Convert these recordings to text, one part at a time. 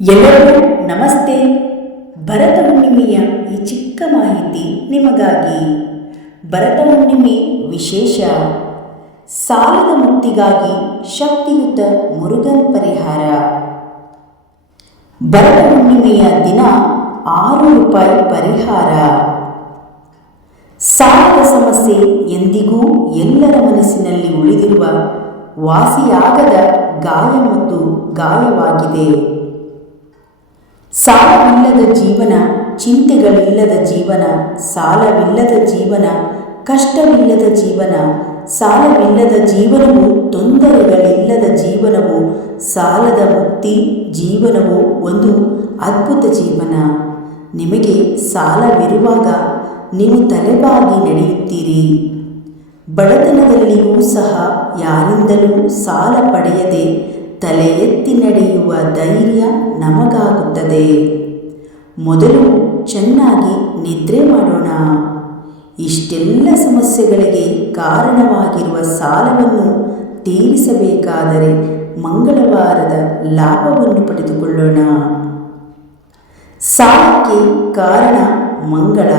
ಎಲ್ಲರಿಗೂ ನಮಸ್ತೆ. ಭರತ ಹುಣ್ಣಿಮೆಯ ಈ ಚಿಕ್ಕ ಮಾಹಿತಿ ನಿಮಗಾಗಿ. ಭರತ ಹುಣ್ಣಿಮೆ ವಿಶೇಷ. ಸಾಲದ ಮುಕ್ತಿಗಾಗಿ ಶಕ್ತಿಯುತ ಮುರುಗನ್ ಪರಿಹಾರ. ಭರತ ಹುಣ್ಣಿಮೆಯ ದಿನ ಆರು ರೂಪಾಯಿ ಪರಿಹಾರ. ಸಾಲದ ಸಮಸ್ಯೆ ಎಂದಿಗೂ ಎಲ್ಲರ ಮನಸ್ಸಿನಲ್ಲಿ ಉಳಿದಿರುವ ವಾಸಿಯಾಗದ ಗಾಯ ಮತ್ತು ಗಾಯವಾಗಿದೆ. ಸಾಲವಿಲ್ಲದ ಜೀವನ, ಚಿಂತೆಗಳಿಲ್ಲದ ಜೀವನ, ಸಾಲವಿಲ್ಲದ ಜೀವನ, ಕಷ್ಟವಿಲ್ಲದ ಜೀವನ, ಸಾಲವಿಲ್ಲದ ಜೀವನವು, ತೊಂದರೆಗಳಿಲ್ಲದ ಜೀವನವು, ಸಾಲದ ಮುಕ್ತಿ, ಜೀವನವು ಒಂದು ಅದ್ಭುತ ಜೀವನ. ನಿಮಗೆ ಸಾಲವಿರುವಾಗ ನೀವು ತಲೆಬಾಗಿ ನಡೆಯುತ್ತೀರಿ. ಬಡತನದಲ್ಲಿಯೂ ಸಹ ಯಾರಿಂದಲೂ ಸಾಲ ಪಡೆಯದೆ ತಲೆ ಎತ್ತಿ ನಡೆಯುವ ಧೈರ್ಯ ನಮಗಾಗುತ್ತದೆ ಮೊದಲು ಚೆನ್ನಾಗಿ ನಿದ್ರೆ ಮಾಡೋಣ. ಇಷ್ಟೆಲ್ಲ ಸಮಸ್ಯೆಗಳಿಗೆ ಕಾರಣವಾಗಿರುವ ಸಾಲವನ್ನು ತೀರಿಸಬೇಕಾದರೆ ಮಂಗಳವಾರದ ಲಾಭವನ್ನು ಪಡೆದುಕೊಳ್ಳೋಣ. ಸಾಲಕ್ಕೆ ಕಾರಣ ಮಂಗಳ.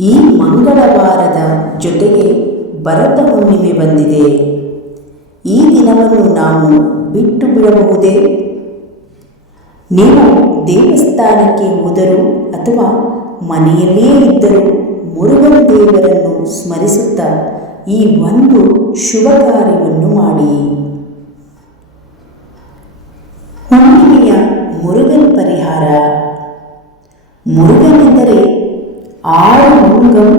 ಈ ಮಂಗಳವಾರದ ಜೊತೆಗೆ ಭರತ ಹುಣ್ಣಿಮೆ ಬಂದಿದೆ. ಈ ದಿನವನ್ನು ನಾವು ಬಿಟ್ಟು ಬಿಡಬಹುದೇ? ನೀವು ದೇವಸ್ಥಾನಕ್ಕೆ ಹೋದರೂ ಅಥವಾ ಮನೆಯಲ್ಲಿಯೇ ಇದ್ದರೂ ಮುರುಗನ್ ದೇವರನ್ನು ಸ್ಮರಿಸುತ್ತಾ ಈ ಒಂದು ಶುಭ ಕಾರ್ಯವನ್ನು ಮಾಡಿ. ಹುಣ್ಣಿಮೆಯ ಮುರುಗನ್ ಪರಿಹಾರ. ಮುರುಗನೆಂದರೆ ಆರು ಮುಂಗಂ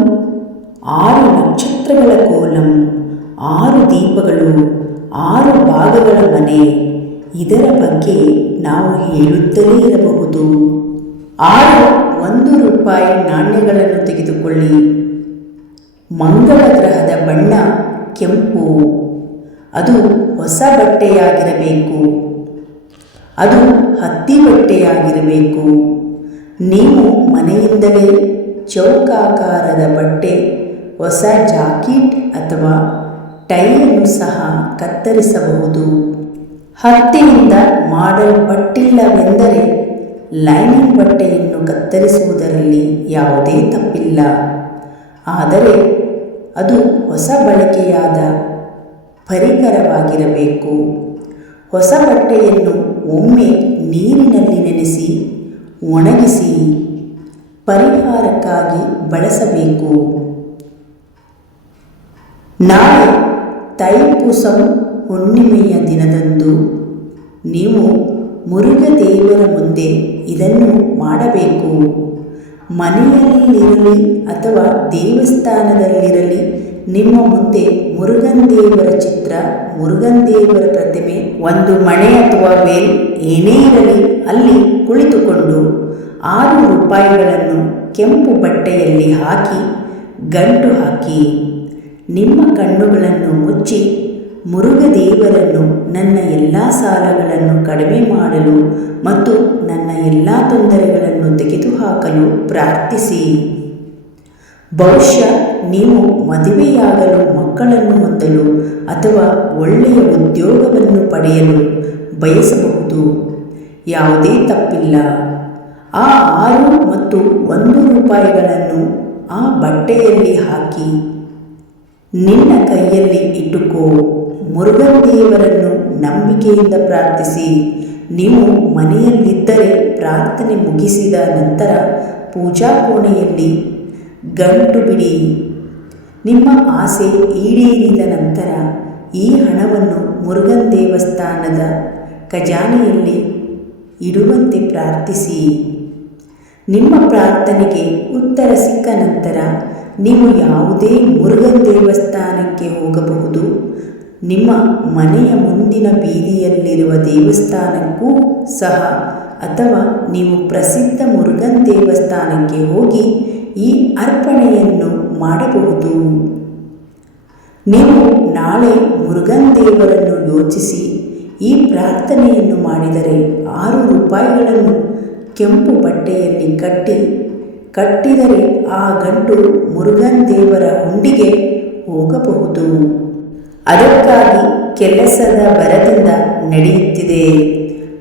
ಆರು ನಕ್ಷತ್ರಗಳ ಕೋಲಂ, ಆರು ದೀಪಗಳು, ಆರು ಭಾಗಗಳ ಮನೆ. ಇದರ ಬಗ್ಗೆ ನಾವು ಹೇಳುತ್ತಲೇ ಇರಬಹುದು. ಆರು ಒಂದು ರೂಪಾಯಿ ನಾಣ್ಯಗಳನ್ನು ತೆಗೆದುಕೊಳ್ಳಿ. ಮಂಗಳ ಗ್ರಹದ ಬಣ್ಣ ಕೆಂಪು. ಅದು ಹೊಸ ಬಟ್ಟೆಯಾಗಿರಬೇಕು. ಅದು ಹತ್ತಿ ಬಟ್ಟೆಯಾಗಿರಬೇಕು. ನೀವು ಮನೆಯಿಂದಲೇ ಚೌಕಾಕಾರದ ಬಟ್ಟೆ, ಹೊಸ ಜಾಕೆಟ್ ಅಥವಾ ಟೈಯನ್ನು ಸಹ ಕತ್ತರಿಸಬಹುದು. ಹತ್ತಿಯಿಂದ ಮಾಡಲ್ಪಟ್ಟಿಲ್ಲವೆಂದರೆ ಲೈನಿಂಗ್ ಬಟ್ಟೆಯನ್ನು ಕತ್ತರಿಸುವುದರಲ್ಲಿ ಯಾವುದೇ ತಪ್ಪಿಲ್ಲ. ಆದರೆ ಅದು ಹೊಸ ಬಳಕೆಯಾದ ಪರಿಕರವಾಗಿರಬೇಕು. ಹೊಸ ಬಟ್ಟೆಯನ್ನು ಒಮ್ಮೆ ನೀರಿನಲ್ಲಿ ನೆನೆಸಿ, ಒಣಗಿಸಿ ಪರಿಹಾರಕ್ಕಾಗಿ ಬಳಸಬೇಕು. ನಾಳೆ ತೈಪುಸಂ ಹುಣ್ಣಿಮೆಯ ದಿನದಂದು. ನೀವು ಮುರುಘದೇವರ ಮುಂದೆ ಇದನ್ನು ಮಾಡಬೇಕು. ಮನೆಯಲ್ಲಿರಲಿ ಅಥವಾ ದೇವಸ್ಥಾನದಲ್ಲಿರಲಿ, ನಿಮ್ಮ ಮುಂದೆ ಮುರುಗನ್ ದೇವರ ಚಿತ್ರ ಮುರುಗನ್ ದೇವರ ಪ್ರತಿಮೆ, ಒಂದು ಮಣೆ ಅಥವಾ ವೇಲ್ ಏನೇ ಇರಲಿ ಅಲ್ಲಿ ಕುಳಿತುಕೊಂಡು ಆರು ರೂಪಾಯಿಗಳನ್ನು ಕೆಂಪು ಬಟ್ಟೆಯಲ್ಲಿ ಹಾಕಿ ಗಂಟು ಹಾಕಿ ನಿಮ್ಮ ಕಣ್ಣುಗಳನ್ನು ಮುಚ್ಚಿ ಮುರುಘದೇವರನ್ನು ನನ್ನ ಎಲ್ಲ ಸಾಲಗಳನ್ನು ಕಡಿಮೆ ಮಾಡಲು ಮತ್ತು ನನ್ನ ಎಲ್ಲ ತೊಂದರೆಗಳನ್ನು ತೆಗೆದುಹಾಕಲು ಪ್ರಾರ್ಥಿಸಿ. ಬಹುಶಃ ನೀವು ಮದುವೆಯಾಗಲು ಮಕ್ಕಳನ್ನು ಹೊಂದಲು ಅಥವಾ ಒಳ್ಳೆಯ ಉದ್ಯೋಗವನ್ನು ಪಡೆಯಲು ಬಯಸಬಹುದು. ಯಾವುದೇ ತಪ್ಪಿಲ್ಲ. ಆ ಆರು ಮತ್ತು ಒಂದು ರೂಪಾಯಿಗಳನ್ನು ಆ ಬಟ್ಟೆಯಲ್ಲಿ ಹಾಕಿ, ನಿನ್ನ ಕೈಯಲ್ಲಿ ಇಟ್ಟುಕೋ. ಮುರುಗನ್ ದೇವರನ್ನು ನಂಬಿಕೆಯಿಂದ ಪ್ರಾರ್ಥಿಸಿ. ನೀವು ಮನೆಯಲ್ಲಿದ್ದರೆ ಪ್ರಾರ್ಥನೆ ಮುಗಿಸಿದ ನಂತರ ಪೂಜಾ ಕೋಣೆಯಲ್ಲಿ ಗಂಟು ಬಿಡಿ. ನಿಮ್ಮ ಆಸೆ ಈಡೇರಿದ ನಂತರ ಈ ಹಣವನ್ನು ಮುರುಗನ್ ದೇವಸ್ಥಾನದ ಖಜಾನೆಯಲ್ಲಿ ಇಡುವಂತೆ ಪ್ರಾರ್ಥಿಸಿ. ನಿಮ್ಮ ಪ್ರಾರ್ಥನೆಗೆ ಉತ್ತರ ಸಿಕ್ಕ ನಂತರ ನೀವು ಯಾವುದೇ ಮುರುಗನ್ ದೇವಸ್ಥಾನಕ್ಕೆ ಹೋಗಬಹುದು. ನಿಮ್ಮ ಮನೆಯ ಮುಂದಿನ ಬೀದಿಯಲ್ಲಿರುವ ದೇವಸ್ಥಾನಕ್ಕೂ ಸಹ, ಅಥವಾ ನೀವು ಪ್ರಸಿದ್ಧ ಮುರುಗನ್ ದೇವಸ್ಥಾನಕ್ಕೆ ಹೋಗಿ ಈ ಅರ್ಪಣೆಯನ್ನು ಮಾಡಬಹುದು. ನೀವು ನಾಳೆ ಮುರುಗನ್ ದೇವರನ್ನು ಯೋಚಿಸಿ ಈ ಪ್ರಾರ್ಥನೆಯನ್ನು ಮಾಡಿದರೆ ಆರು ರೂಪಾಯಿಗಳನ್ನು ಕೆಂಪು ಬಟ್ಟೆಯಲ್ಲಿ ಕಟ್ಟಿ, ಕಟ್ಟಿದರೆ ಆ ಗಂಟು ಮುರುಗನ್ ದೇವರ ಹುಂಡಿಗೆ ಹೋಗಬಹುದು. ಅದಕ್ಕಾಗಿ ಕೆಲಸದ ಬರದಿಂದ ನಡೆಯುತ್ತಿದೆ.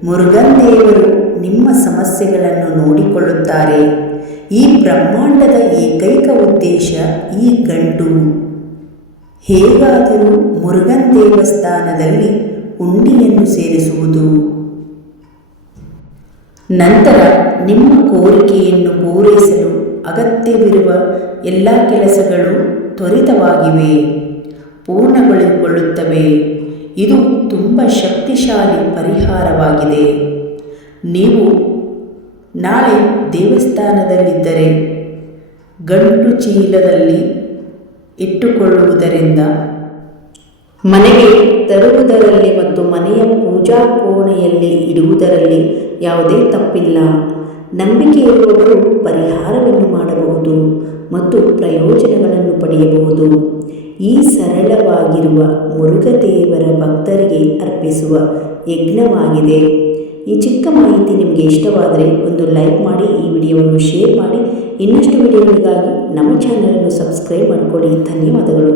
ಮುರುಗನ್ ದೇವರು ನಿಮ್ಮ ಸಮಸ್ಯೆಗಳನ್ನು ನೋಡಿಕೊಳ್ಳುತ್ತಾರೆ. ಈ ಬ್ರಹ್ಮಾಂಡದ ಏಕೈಕ ಉದ್ದೇಶ ಈ ಗಂಟು ಹೇಗಾದರೂ ಮುರುಗನ್ ದೇವಸ್ಥಾನದಲ್ಲಿ ಉಂಡಿಯನ್ನು ಸೇರಿಸುವುದು. ನಂತರ ನಿಮ್ಮ ಕೋರಿಕೆಯನ್ನು ಪೂರೈಸಲು ಅಗತ್ಯವಿರುವ ಎಲ್ಲ ಕೆಲಸಗಳು ತ್ವರಿತವಾಗಿವೆ. ಪೂರ್ಣಗೊಳಿಸಿಕೊಳ್ಳುತ್ತವೆ. ಇದು ತುಂಬ ಶಕ್ತಿಶಾಲಿ ಪರಿಹಾರವಾಗಿದೆ. ನೀವು ನಾಳೆ ದೇವಸ್ಥಾನದಲ್ಲಿದ್ದರೆ ಗಂಟು ಚೀಲದಲ್ಲಿ ಇಟ್ಟುಕೊಳ್ಳುವುದರಿಂದ ಮನೆಗೆ ತರುವುದರಲ್ಲಿ ಮತ್ತು ಮನೆಯ ಪೂಜಾ ಕೋಣೆಯಲ್ಲಿ ಇಡುವುದರಲ್ಲಿ ಯಾವುದೇ ತಪ್ಪಿಲ್ಲ. ನಂಬಿಕೆ ಇರುವವರು ಪರಿಹಾರವನ್ನು ಮಾಡಬಹುದು ಮತ್ತು ಪ್ರಯೋಜನಗಳನ್ನು ಪಡೆಯಬಹುದು. ಈ ಸರಳವಾಗಿರುವ ಮುರುಘದೇವರ ಭಕ್ತರಿಗೆ ಅರ್ಪಿಸುವ ಯಜ್ಞವಾಗಿದೆ. ಈ ಚಿಕ್ಕ ಮಾಹಿತಿ ನಿಮಗೆ ಇಷ್ಟವಾದರೆ ಒಂದು ಲೈಕ್ ಮಾಡಿ, ಈ ವಿಡಿಯೋವನ್ನು ಶೇರ್ ಮಾಡಿ. ಇನ್ನಷ್ಟು ವಿಡಿಯೋಗಳಿಗಾಗಿ ನಮ್ಮ ಚಾನಲನ್ನು ಸಬ್ಸ್ಕ್ರೈಬ್ ಮಾಡಿಕೊಳ್ಳಿ ಧನ್ಯವಾದಗಳು.